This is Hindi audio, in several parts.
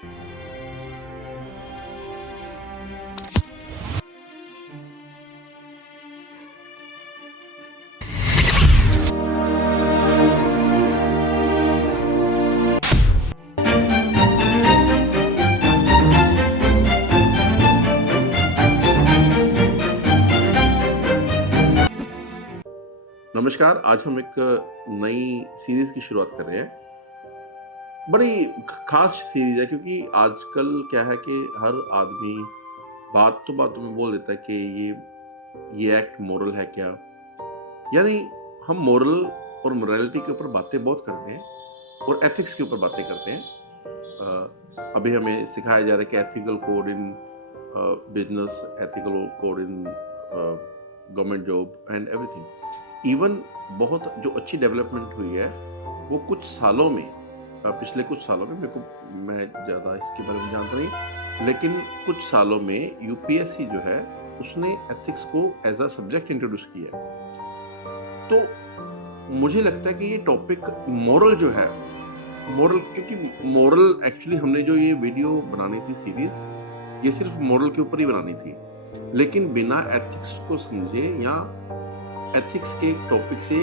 नमस्कार, आज हम एक नई सीरीज़ की शुरुआत कर रहे हैं। बड़ी ख़ास सीरीज़ है क्योंकि आजकल क्या है कि हर आदमी बातों-बातों में बोल देता है कि ये एक्ट मोरल है क्या? यानी हम मोरल और मोरालिटी के ऊपर बातें बहुत करते हैं और एथिक्स के ऊपर बातें करते हैं। अभी हमें सिखाया जा रहा है कि ethical code in business, ethical code in government job and everything. Even बहुत जो अच्छी डेवलपमेंट हुई है, वो कुछ सालों में पिछले कुछ सालों में मैं ज़्यादा इसके बारे में जानता नहीं, लेकिन कुछ सालों में यूपीएससी जो है, उसने एथिक्स को एज़ अ सब्जेक्ट इंट्रोड्यूस किया है। तो मुझे लगता है कि ये टॉपिक मोरल जो है, मोरल क्योंकि मोरल एक्चुअली हमने जो ये वीडियो बनानी थी सीरीज़, ये सिर्फ़ मोरल के ऊपर ही बनानी थी। लेकिन बिना एथिक्स को समझे या एथिक्स के टॉपिक से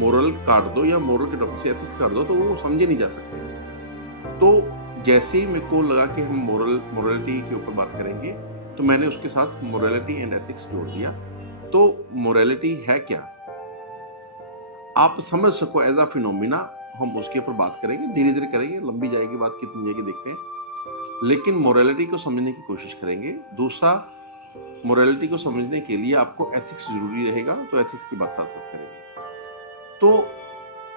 मोरल काट दो या मोरल के टॉपिक से एथिक्स काट दो तो वो समझे नहीं जा सकते। तो जैसे ही मेरे को लगा कि हम मोरालिटी के ऊपर बात करेंगे, तो मैंने उसके साथ मोरालिटी एंड एथिक्स जोड़ दिया। तो मोरालिटी है क्या? आप समझ सको एज़ अ फिनोमिना, हम उसके ऊपर बात करेंगे, धीरे-धीरे करेंगे, लंबी जाएगी बात, कितनी जाएगी देखते हैं। लेकिन मोरालिटी को समझने की कोशिश करेंगे। दूसरा, मोरालिटी को समझने के लिए आपको एथिक्स ज़रूरी रहेगा, तो एथिक्स की बात साथ-साथ करेंगे। तो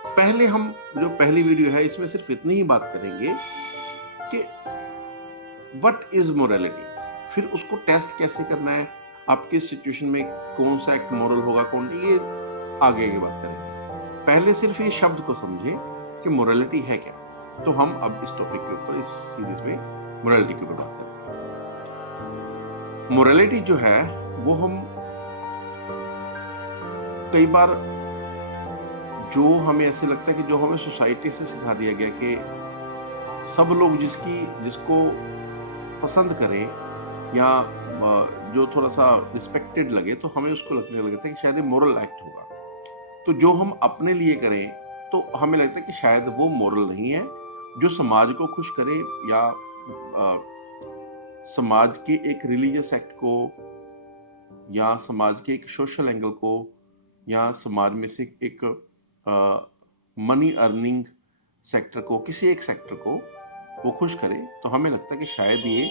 पहले हम जो पहली वीडियो है, इसमें सिर्फ इतनी ही बात करेंगे कि व्हाट इज़ मोरालिटी? फिर उसको टेस्ट कैसे करना है, आपके सिचुएशन में कौन-सा एक्ट मोरल होगा, कौन नहीं, ये आगे की बात करेंगे। पहले सिर्फ ये शब्द को समझें कि मोरालिटी है क्या? तो हम अब इस टॉपिक के ऊपर, इस सीरीज़ में मोरालिटी के ऊपर बात करेंगे। मोरालिटी जो है, वो हम कई बार जो हमें ऐसे लगता है कि जो हमें सोसाइटी से सिखा दिया गया कि सब लोग जिसको पसंद करें या जो थोड़ा-सा रिस्पेक्टेड लगे, तो हमें उसको लगने लगता है कि शायद ये मोरल एक्ट होगा। तो जो हम अपने लिए करें, तो हमें लगता है कि शायद वो मोरल नहीं है। जो समाज को खुश करे या समाज के एक रिलीजियस एक्ट को या समाज के एक सोशल एंगल को या समाज में से एक मनी अर्निंग सेक्टर को, किसी एक सेक्टर को वो खुश करे, तो हमें लगता है कि शायद ये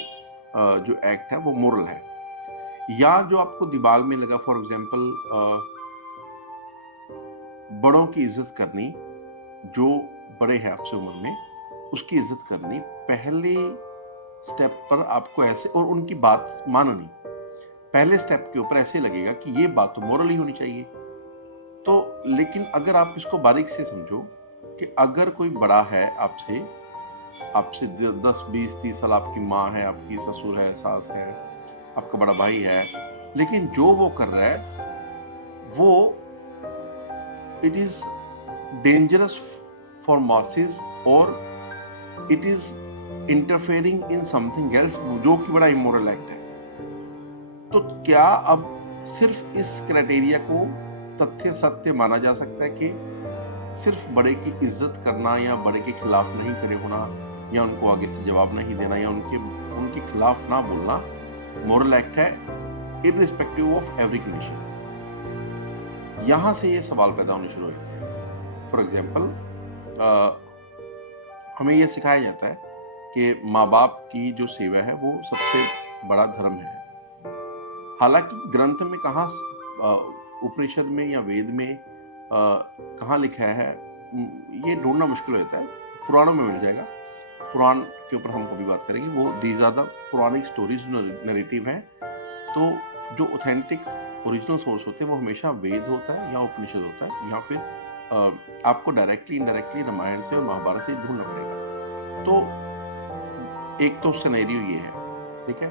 जो एक्ट है वो मोरल है। या जो आपको दिमाग में लगा, फॉर एग्जांपल बड़ों की इज्जत करनी, जो बड़े हैं आपसे उम्र में, उसकी इज्जत करनी, पहले स्टेप पर आपको ऐसे, और उनकी बात माननी, पहले स्टेप के ऊपर ऐसे लगेगा कि ये बात तो मोरल ही होनी चाहिए। तो लेकिन अगर आप इसको बारीक से समझो कि अगर कोई बड़ा है आपसे आपसे 10, 20, 30 साल, आपकी माँ है, आपकी ससुर है, सास है, आपका बड़ा भाई है, लेकिन जो वो कर रहा है, वो it is dangerous for masses और it is interfering in something else, जो कि बड़ा इमोरल एक्ट है। तो क्या अब सिर्फ इस क्राइटेरिया को तथ्य सत्य माना जा सकता है कि सिर्फ बड़े की इज्जत करना या बड़े के खिलाफ नहीं खड़े होना या उनको आगे से जवाब नहीं देना या उनके खिलाफ ना बोलना मोरल एक्ट है, इररिस्पेक्टिव ऑफ एवरी कंडीशन? यहां से ये सवाल पैदा होने शुरू होते हैं। फॉर एग्जाम्पल, हमें यह सिखाया जाता है कि माँ बाप की जो सेवा है वो सबसे बड़ा धर्म है। हालांकि ग्रंथ में कहाँ, उपनिषद में या वेद में कहाँ लिखा है, ये ढूंढना मुश्किल होता है। पुराणों में मिल जाएगा, पुराण के ऊपर हम कभी बात करेंगे। वो these are the Puranic stories, narrative हैं। तो जो ऑथेंटिक ओरिजिनल सोर्स होते हैं वो हमेशा वेद होता है या उपनिषद होता है, या फिर आपको डायरेक्टली इनडायरेक्टली रामायण से और महाभारत से ढूंढना पड़ेगा। तो एक तो सिनेरियो ये है, ठीक है।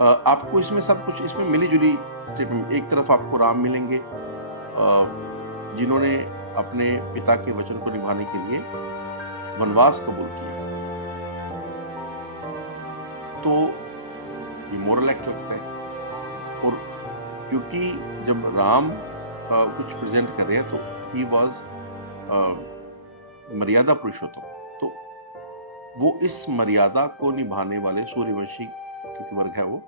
आपको इसमें सब कुछ, इसमें मिली जुली स्टेटमेंट, एक तरफ आपको राम मिलेंगे जिन्होंने अपने पिता के वचन को निभाने के लिए वनवास कबूल किया, तो ये मोरल एक्ट लगता है। और क्योंकि जब राम कुछ प्रेजेंट कर रहे हैं तो ही वॉज मर्यादा पुरुषोत्तम, तो वो इस मर्यादा को निभाने वाले सूर्यवंशी क्योंकि वर्ग है वो,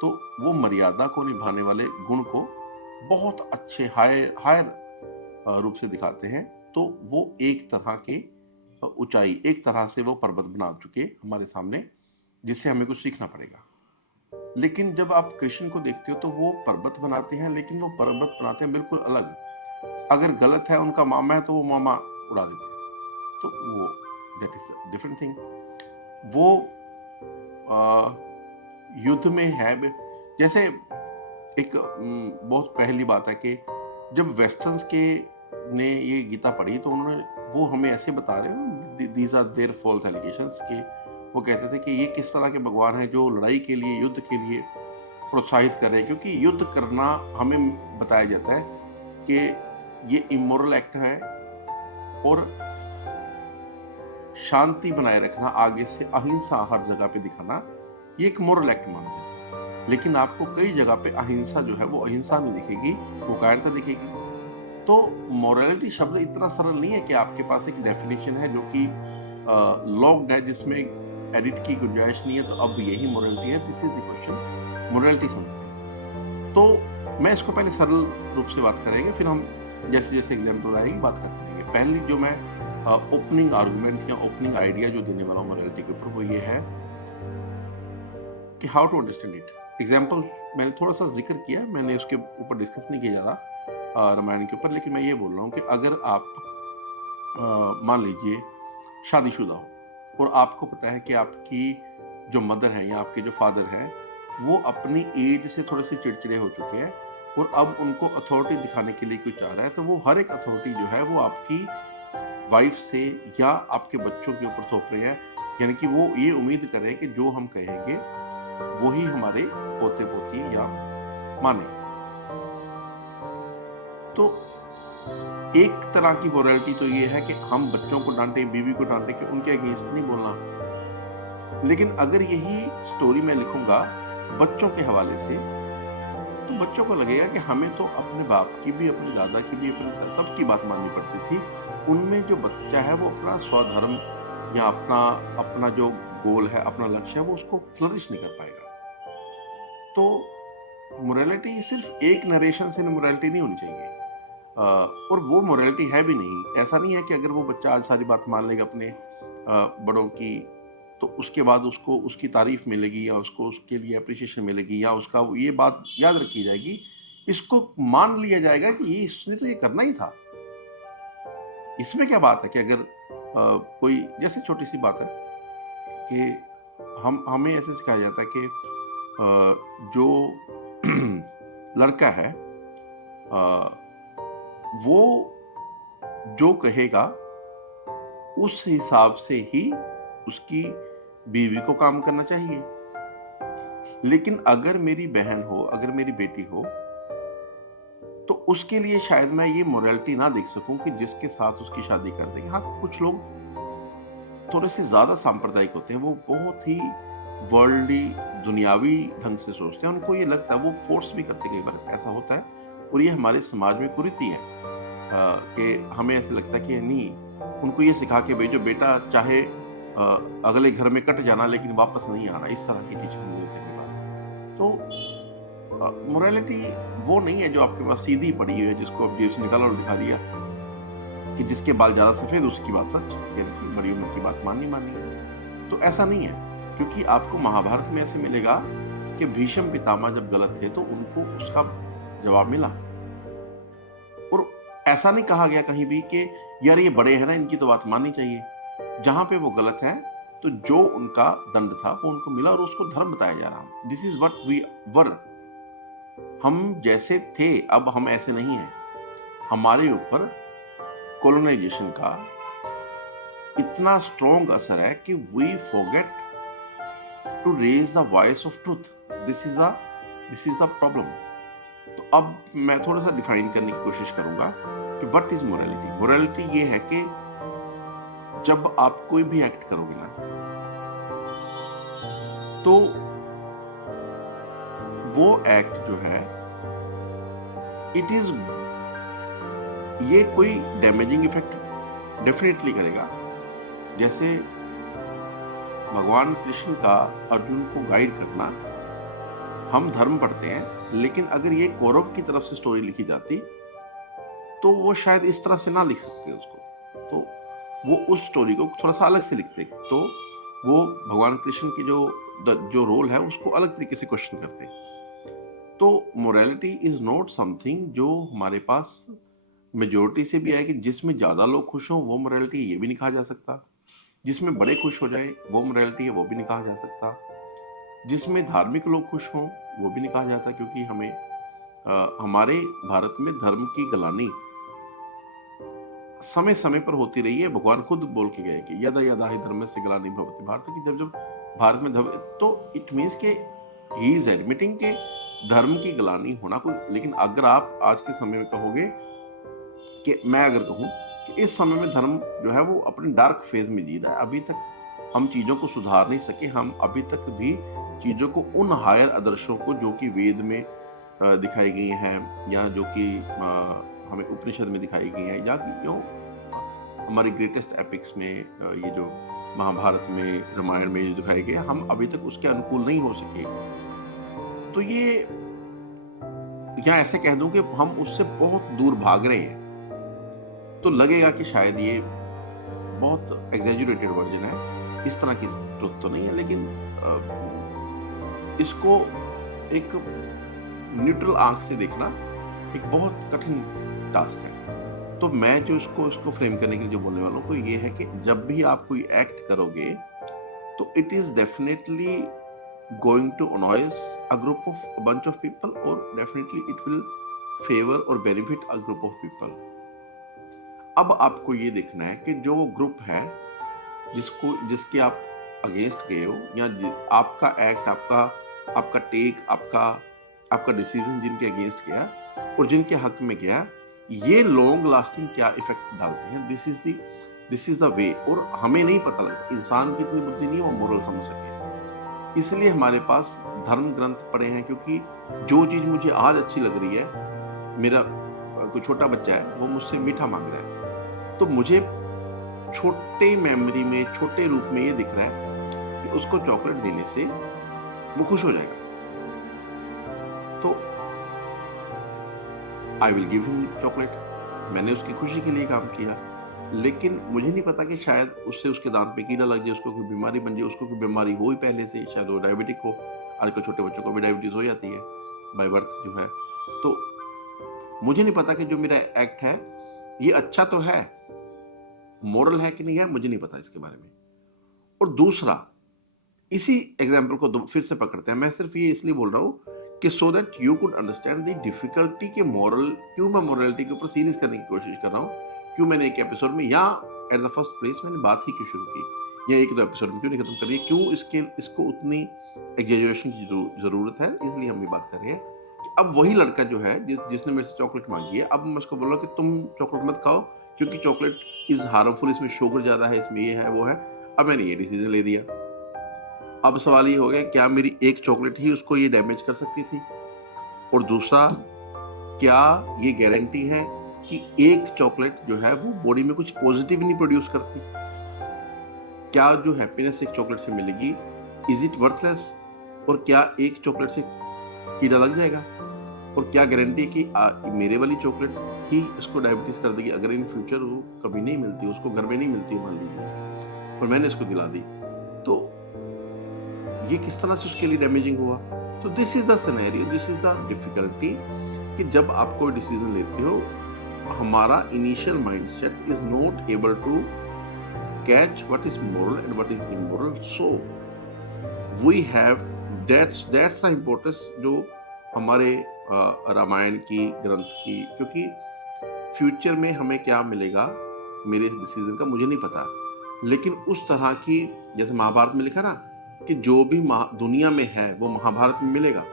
तो वो मर्यादा को निभाने वाले गुण को बहुत अच्छे हायर रूप से दिखाते हैं। तो वो एक तरह के ऊंचाई, एक तरह से वो पर्वत बना चुके हमारे सामने, जिससे हमें कुछ सीखना पड़ेगा। लेकिन जब आप कृष्ण को देखते हो तो वो पर्वत बनाते हैं, लेकिन वो पर्वत बनाते हैं बिल्कुल अलग। अगर गलत है उनका मामा है तो वो मामा उड़ा देते हैं, तो वो दैट इज डिफरेंट थिंग। वो युद्ध में है जैसे एक बहुत पहली बात है कि जब वेस्टर्न्स के ने ये गीता पढ़ी तो उन्होंने वो हमें ऐसे बता रहे हैं, these are their false allegations, कि वो कहते थे कि ये किस तरह के भगवान हैं जो लड़ाई के लिए, युद्ध के लिए प्रोत्साहित कर रहे हैं, क्योंकि युद्ध करना हमें बताया जाता है कि ये इमोरल एक्ट है और शांति बनाए रखना, आगे से अहिंसा हर जगह पे दिखाना, ये एक मोरल एक्ट माना जाता है। लेकिन आपको कई जगह पे अहिंसा जो है वो अहिंसा नहीं दिखेगी, वो कायरता दिखेगी। तो मोरालिटी शब्द इतना सरल नहीं है कि आपके पास एक डेफिनेशन है जो कि लॉक्ड है, जिसमें एडिट की गुंजाइश नहीं है, तो अब यही मोरालिटी है। This is the question, morality समझते हैं। तो मैं इसको पहले सरल रूप से बात करेंगे, फिर हम जैसे जैसे एग्जाम्पल आएगी बात करते रहेंगे। पहली जो मैं ओपनिंग आर्गुमेंट या ओपनिंग आइडिया जो देने वाला हूँ मोरालिटी के ऊपर, वो ये है कि how to understand it. Examples मैंने थोड़ा सा जिक्र किया, मैंने उसके ऊपर डिस्कस नहीं किया जा रहा रामायण के ऊपर, लेकिन मैं ये बोल रहा हूँ कि अगर आप मान लीजिए शादीशुदा हो और आपको पता है कि आपकी जो मदर है या आपके जो फादर है वो अपनी एज से थोड़े से चिड़चिड़े हो चुके हैं और अब उनको अथॉरिटी दिखाने के लिए कोई चाह रहा है, तो वो हर एक अथॉरिटी जो है वो आपकी वाइफ से या आपके बच्चों के ऊपर थोप रहे हैं। यानी कि वो ये उम्मीद कर रहे हैं कि जो हम कहेंगे वही हमारे पोते पोती या माने। तो एक तरह की मोरालिटी तो ये है कि हम बच्चों को डांटे, बीवी को डांटे कि उनके अगेंस्ट नहीं बोलना। लेकिन अगर यही स्टोरी मैं लिखूंगा बच्चों के हवाले से, तो बच्चों को लगेगा कि हमें तो अपने बाप की भी, अपने दादा की भी, अपने सबकी बात माननी पड़ती थी। उनमें जो बच्चा है वो अपना स्वधर्म या अपना जो गोल है, अपना लक्ष्य है, वो उसको फ्लरिश नहीं कर पाएगा। तो मोरालिटी सिर्फ एक नरेशन से मोरालिटी नहीं होनी चाहिए, और वो मोरालिटी है भी नहीं। ऐसा नहीं है कि अगर वो बच्चा आज सारी बात मान लेगा अपने बड़ों की, तो उसके बाद उसको उसकी तारीफ मिलेगी या उसको उसके लिए अप्रिसिएशन मिलेगी या उसका ये बात याद रखी जाएगी, इसको मान लिया जाएगा कि ये इसने तो ये करना ही था। इसमें क्या बात है कि अगर कोई जैसे छोटी सी बात है कि हमें ऐसे सिखाया जाता है कि जो लड़का है वो जो कहेगा उस हिसाब से ही उसकी बीवी को काम करना चाहिए। लेकिन अगर मेरी बहन हो, अगर मेरी बेटी हो, तो उसके लिए शायद मैं ये मोरालिटी ना देख सकूं कि जिसके साथ उसकी शादी कर देंगे। हाँ, कुछ लोग थोड़े से ज्यादा सांप्रदायिक होते हैं, वो बहुत ही वर्ल्डली, दुनियावी ढंग से सोचते हैं। उनको ये लगता है, वो फोर्स भी करते, कई बार ऐसा होता है, और ये हमारे समाज में कुरीति है कि हमें ऐसा लगता है कि नहीं, उनको ये सिखा के भेजो बेटा, चाहे अगले घर में कट जाना लेकिन वापस नहीं आना, इस तरह की टीचिंग देते हैं। तो मोरालिटी वो नहीं है जो आपके पास सीधी पड़ी हुई है, जिसको आप जेब से निकाला और दिखा दिया कि जिसके बाल ज्यादा सफेद उसकी बात सच, यानी कि बड़ी उम्र की बात माननी माननी। तो ऐसा नहीं है, क्योंकि आपको महाभारत में ऐसे मिलेगा कि भीष्म पितामह जब गलत थे तो उनको उसका जवाब मिला, और ऐसा नहीं कहा गया कहीं भी कि यार ये बड़े हैं ना, इनकी तो बात माननी चाहिए। जहां पे वो गलत है तो जो उनका दंड था वो उनको मिला और उसको धर्म बताया जा रहा। This is what we were. हम जैसे थे अब हम ऐसे नहीं हैं। हमारे ऊपर कॉलोनाइजेशन का इतना स्ट्रॉन्ग असर है कि we forget to raise the voice of truth. This is the problem. तो अब मैं थोड़ा सा डिफाइन करने की कोशिश करूंगा कि व्हाट इज मोरालिटी। मोरालिटी ये है कि जब आप कोई भी एक्ट करोगे ना, तो वो एक्ट जो है, इट इज ये कोई डैमेजिंग इफेक्ट डेफिनेटली करेगा। जैसे भगवान कृष्ण का अर्जुन को गाइड करना, हम धर्म पढ़ते हैं, लेकिन अगर ये कौरव की तरफ से स्टोरी लिखी जाती तो वो शायद इस तरह से ना लिख सकते उसको, तो वो उस स्टोरी को थोड़ा सा अलग से लिखते, तो वो भगवान कृष्ण की जो रोल है उसको अलग तरीके से क्वेश्चन करते। तो मोरालिटी इज नॉट समथिंग जो हमारे पास मेजोरिटी से भी आए कि जिसमें ज्यादा लोग खुश हों वो मोरालिटी, ये भी नहीं कहा जा सकता। जिसमें बड़े खुश हो जाए वो मोरालिटी है, वो भी नहीं कहा जा सकता। जिसमें धार्मिक लोग खुश हों वो भी नहीं कहा जाता, क्योंकि हमारे भारत में धर्म की गलानी समय समय पर होती रही है। भगवान खुद बोल के गए कि यदा यदा ही धर्म से ग्लानि भवति भारत, की जब जब भारत में धर्म, तो इट मीन्स के ही इज एडमिटिंग के धर्म की गलानी होना कोई। लेकिन अगर आप आज के समय में कहोगे कि मैं अगर कहूँ कि इस समय में धर्म जो है वो अपने डार्क फेज में जी रहा है, अभी तक हम चीजों को सुधार नहीं सके, हम अभी तक भी चीजों को उन हायर आदर्शों को जो कि वेद में दिखाई गई हैं, या जो कि हमें उपनिषद में दिखाई गई है, या कि जो हमारी ग्रेटेस्ट एपिक्स में ये जो महाभारत में, रामायण में जो दिखाई गया, हम अभी तक उसके अनुकूल नहीं हो सके। तो ये या ऐसे कह दूं कि हम उससे बहुत दूर भाग रहे हैं, तो लगेगा कि शायद ये बहुत एग्जैजुरेटेड वर्जन है, इस तरह की ट्रुथ तो नहीं है, लेकिन इसको एक न्यूट्रल आंख से देखना एक बहुत कठिन टास्क है। तो मैं जो इसको फ्रेम करने के लिए जो बोलने वालों को ये है कि जब भी आप कोई एक्ट करोगे तो it is definitely going to annoys a group of a bunch of people, और डेफिनेटली इट विल फेवर और benefit a group of people. अब आपको ये देखना है कि जो वो ग्रुप है जिसके आप अगेंस्ट गए हो, या आपका एक्ट, आपका टेक, आपका डिसीजन जिनके अगेंस्ट गया और जिनके हक में गया, ये लॉन्ग लास्टिंग क्या इफेक्ट डालते हैं, दिस इज द वे। और हमें नहीं पता लगता, इंसान की इतनी बुद्धि नहीं है वो मोरल समझ सके, इसलिए हमारे पास धर्म ग्रंथ पढ़े हैं। क्योंकि जो चीज मुझे आज अच्छी लग रही है, मेरा कोई छोटा बच्चा है वो मुझसे मीठा मांग रहा है, तो मुझे छोटे मेमोरी में, छोटे रूप में ये दिख रहा है कि उसको चॉकलेट देने से वो खुश हो जाएगा, तो I will give him chocolate. मैंने उसकी खुशी के लिए काम किया, लेकिन मुझे नहीं पता कि शायद उससे उसके दांत पे कीड़ा लग जाए, उसको कोई बीमारी बन जाए, उसको कोई बीमारी हो ही पहले से, शायद वो डायबिटिक हो। आजकल छोटे बच्चों को भी डायबिटीज हो जाती है बाय बर्थ जो है। तो मुझे नहीं पता कि जो मेरा एक्ट है ये अच्छा तो है, मोरल है कि नहीं है, मुझे नहीं पता इसके बारे में। और दूसरा, इसी एग्जाम्पल को फिर से पकड़ते हैं, मैं सिर्फ ये इसलिए बोल रहा हूँ कि so that you could understand the difficulty के मोरल, क्यों मैं मोरलिटी के ऊपर सीरीज करने की कोशिश कर रहा हूँ, क्यों मैंने एक एपिसोड में या एट द फर्स्ट प्लेस मैंने बात ही क्यों शुरू की, या एक दो एपिसोड में क्यों नहीं खत्म कर दिया, क्यों इसको उतनी एग्जैजरेशन की जरूरत है, इसलिए हम ये बात कर रहे हैं कि अब वही लड़का जो है जिसने मेरे से चॉकलेट मांगी है, अब मैं उसको बोल रहा हूँ कि तुम चॉकलेट मत खाओ क्योंकि चॉकलेट इज हार्मफुल, इसमें शुगर ज्यादा है, इसमें ये है वो है। अब मैंने ये डिसीजन ले दिया। अब सवाल ये हो गया, क्या मेरी एक चॉकलेट ही उसको ये डैमेज कर सकती थी? और दूसरा, क्या ये गारंटी है कि एक चॉकलेट जो है वो बॉडी में कुछ पॉजिटिव नहीं प्रोड्यूस करती? क्या जो हैप्पीनेस एक चॉकलेट से मिलेगी, इज इट वर्थलेस? और क्या एक चॉकलेट से कीड़ा लग जाएगा? और क्या गारंटी कि मेरे वाली चॉकलेट ही इसको डायबिटीज कर देगी अगर इन फ्यूचर वो कभी नहीं मिलती, उसको घर में नहीं मिलती मान लीजिए, और मैंने इसको दिला दी, तो ये किस तरह से उसके लिए डैमेजिंग हुआ? तो this is the scenario, this is the difficulty कि जब आप कोई डिसीजन लेते हो, हमारा initial mindset is not able to catch what is moral and what is immoral. So we have that's the importance जो हमारे रामायण की, ग्रंथ की, क्योंकि फ्यूचर में हमें क्या मिलेगा मेरे इस डिसीजन का मुझे नहीं पता, लेकिन उस तरह की, जैसे महाभारत में लिखा ना कि जो भी दुनिया में है वो महाभारत में मिलेगा,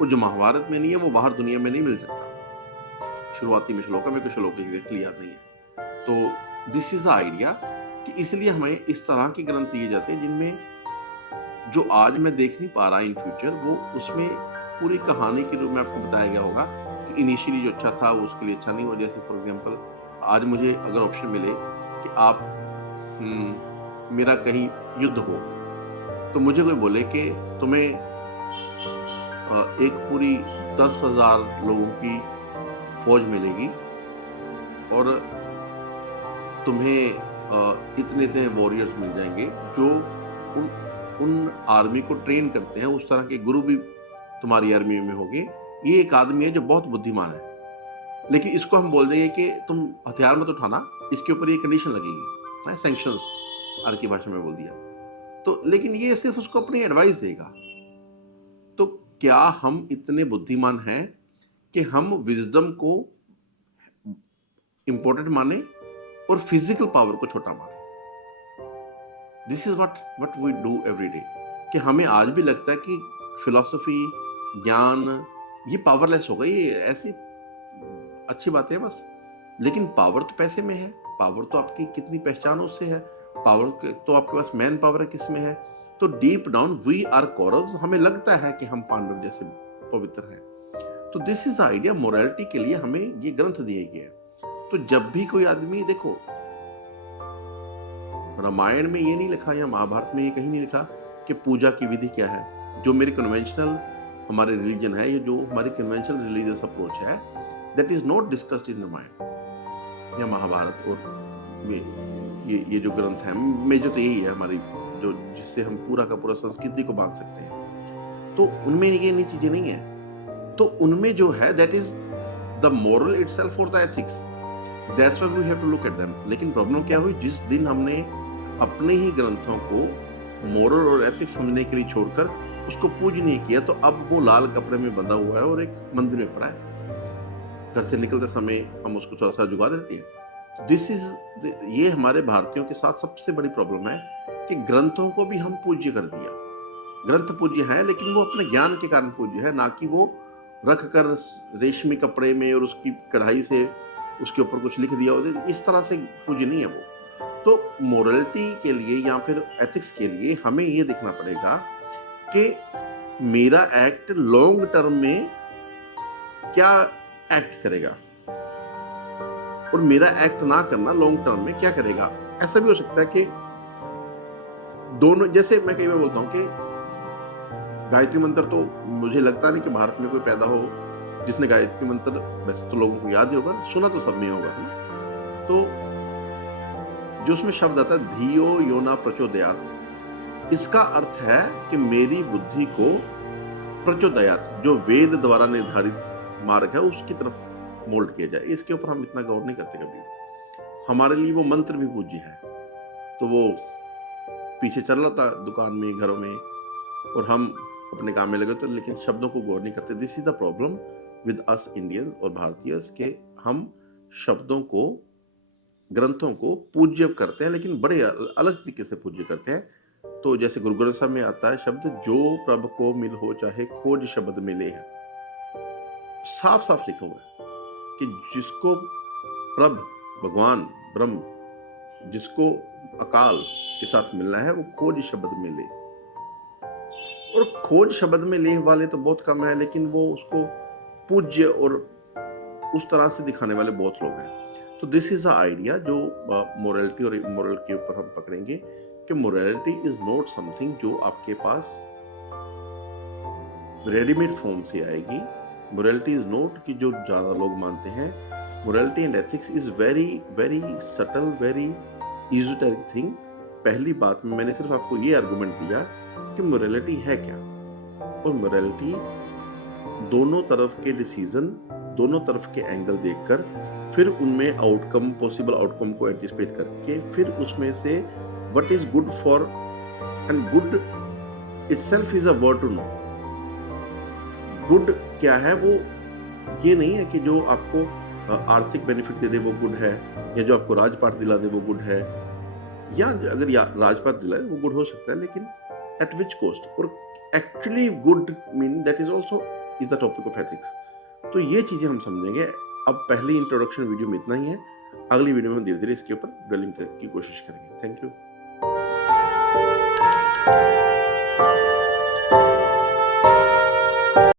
और जो महाभारत में नहीं है वो बाहर दुनिया में नहीं मिल सकता। शुरुआती में श्लोक, मेरे को श्लोक एग्जैक्टली याद नहीं है। तो दिस इज द आइडिया कि इसलिए हमें इस तरह के ग्रंथ दिए जाते हैं जिनमें जो आज मैं देख नहीं पा रहा इन फ्यूचर, वो उसमें पूरी कहानी के रूप में आपको बताया गया होगा कि इनिशियली जो अच्छा था वो उसके लिए अच्छा नहीं हो। जैसे फॉर एग्जांपल आज मुझे अगर ऑप्शन मिले कि आप मेरा कहीं युद्ध हो, तो मुझे कोई बोले कि तुम्हें एक पूरी 10,000 लोगों की फौज मिलेगी और तुम्हें इतने इतने वॉरियर्स मिल जाएंगे जो उन उन आर्मी को ट्रेन करते हैं, उस तरह के गुरु भी तुम्हारी आर्मी में होंगे। ये एक आदमी है जो बहुत बुद्धिमान है, लेकिन इसको हम बोल देंगे कि तुम हथियार मत उठाना, इसके ऊपर ये कंडीशन लगेगी, सैंक्शंस आर की भाषा में बोल दिया। तो लेकिन ये सिर्फ उसको अपनी एडवाइस देगा। तो क्या हम इतने बुद्धिमान हैं कि हम विजडम को इंपॉर्टेंट माने और फिजिकल पावर को छोटा माने? This is what we do every day. कि हमें आज भी लगता है कि फिलॉसफी, ज्ञान, ये पावरलेस होगा, ये ऐसी अच्छी बात है बस। लेकिन पावर तो पैसे में है, पावर तो आपकी कितनी पहचान उससे है, पावर तो आपके पास मैन पावर किस में है। तो deep down we are Kauravas, हमें लगता है कि हम पांडव जैसे पवित्र हैं। तो this is the idea. Morality के लिए हमें ये ग्रंथ दिए गए हैं। तो जब भी कोई आदमी, देखो रामायण में ये नहीं लिखा या महाभारत में ये कहीं नहीं लिखा कि पूजा की विधि क्या है। जो मेरी कन्वेंशनल हमारे रिलीजन है, ये जो हमारी कन्वेंशनल रिलीजियस अप्रोच है, that is not discussed in Ramayana या महाभारत। और ये जो ग्रंथ है मेजर तो यही है हमारी, जो जिससे हम पूरा का पूरा संस्कृति को बांध सकते हैं। तो उनमें ये नई चीजें नहीं है। तो उनमें जो है that is the moral itself और the ethics, that's why we have to look at them. लेकिन प्रॉब्लम क्या हुई, जिस दिन हमने अपने ही ग्रंथों को मोरल और एथिक्स समझने के लिए छोड़कर उसको पूज नहीं किया, तो अब वो लाल कपड़े में बंधा हुआ है और एक मंदिर में पड़ा है। घर से निकलते समय हम उसको थोड़ा सा जुगा देते हैं। दिस इज, ये हमारे भारतीयों के साथ सबसे बड़ी प्रॉब्लम है कि ग्रंथों को भी हम पूज्य कर दिया। ग्रंथ पूज्य है लेकिन वो अपने ज्ञान के कारण पूज्य है, ना कि वो रख कर रेशमी कपड़े में और उसकी कढ़ाई से उसके ऊपर कुछ लिख दिया हो, इस तरह से पूज्य नहीं है वो। तो मोरलिटी के लिए या फिर एथिक्स के लिए हमें ये देखना पड़ेगा कि मेरा एक्ट लॉन्ग टर्म में क्या एक्ट करेगा और मेरा एक्ट ना करना लॉन्ग टर्म में क्या करेगा। ऐसा भी हो सकता है कि दोनों, जैसे मैं कई बार बोलता हूं कि गायत्री मंत्र, तो मुझे लगता नहीं कि भारत में कोई पैदा हो जिसने गायत्री मंत्र, वैसे तो लोगों को याद ही होगा, सुना तो सब में होगा। तो जो उसमें शब्द आता है धियो योना प्रचोदयात, इसका अर्थ है कि मेरी बुद्धि को प्रचोदयात, जो वेद द्वारा निर्धारित मार्ग है उसकी तरफ मोल्ड किया जाए। इसके ऊपर हम इतना गौर नहीं करते कभी। हमारे लिए वो मंत्र भी पूज्य है, तो वो पीछे चल रहा था दुकान में, घरों में, और हम अपने काम में लगे तो, लेकिन शब्दों को गौर नहीं करते। This is the problem with us Indians और भारतीयस, के हम शब्दों को, ग्रंथों को पूज्य करते हैं, लेकिन बड़े अलग तरीके से पूज्य करते हैं। तो जैसे गुरु ग्रंथ साहब में आता है शब्द, जो प्रभ को मिल हो चाहे खोज शब्द मिले है, साफ साफ लिखा हुआ है कि जिसको प्रभ, भगवान ब्रह्म, जिसको अकाल के साथ मिलना है वो खोज शब्द में ले। और खोज शब्द में ले वाले तो बहुत कम है, लेकिन वो उसको पूज्य और उस तरह से दिखाने वाले बहुत लोग हैं। तो दिस इज द आइडिया जो मोरलिटी और इमोरल के ऊपर हम पकड़ेंगे कि मोरलिटी इज नॉट समथिंग जो आपके पास रेडीमेड फॉर्म से आएगी। मोरलिटी इज नॉट कि जो ज्यादा लोग मानते हैं। Morality and ethics is very very subtle, very esoteric thing. पहली बात में मैंने सिर्फ आपको ये आर्गुमेंट दिया कि मोरलिटी है क्या, और मोरलिटी दोनों तरफ के डिसीजन, दोनों तरफ के एंगल देखकर, फिर उनमें आउटकम, पॉसिबल आउटकम को एंटिसिपेट करके, फिर उसमें से what is good for, and good itself is a word to know. Good क्या है, वो ये नहीं है कि जो आपको आर्थिक बेनिफिट दे दे वो गुड है, या जो आपको राजपाट दिला दे वो गुड है, या अगर राजपाट दिलाए वो गुड हो सकता है, लेकिन एट विच कॉस्ट। और actually good mean that is also is the topic of ethics. तो ये चीजें हम समझेंगे। अब पहली इंट्रोडक्शन वीडियो में इतना ही है, अगली वीडियो में हम धीरे धीरे इसके ऊपर ड्वेलिंग की कोशिश करेंगे। Thank you.